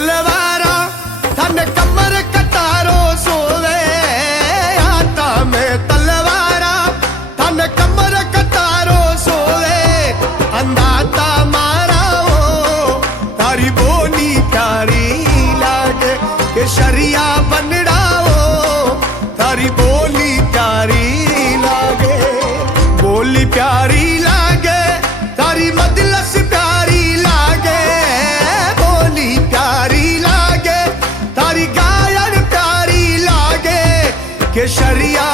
तलवारा थन कमर कटारो सोवे आता में तलवारा थन कमर कटारो सोवे अंदाता मारा हो तारी बोली प्यारी लागे के शरिया बनड़ाओ तारी बोली प्यारी लागे बोली प्यारी लागे तारी मजलस प्यारी लागे बोली प्यारी लागे तारी गायन प्यारी लागे के शरिया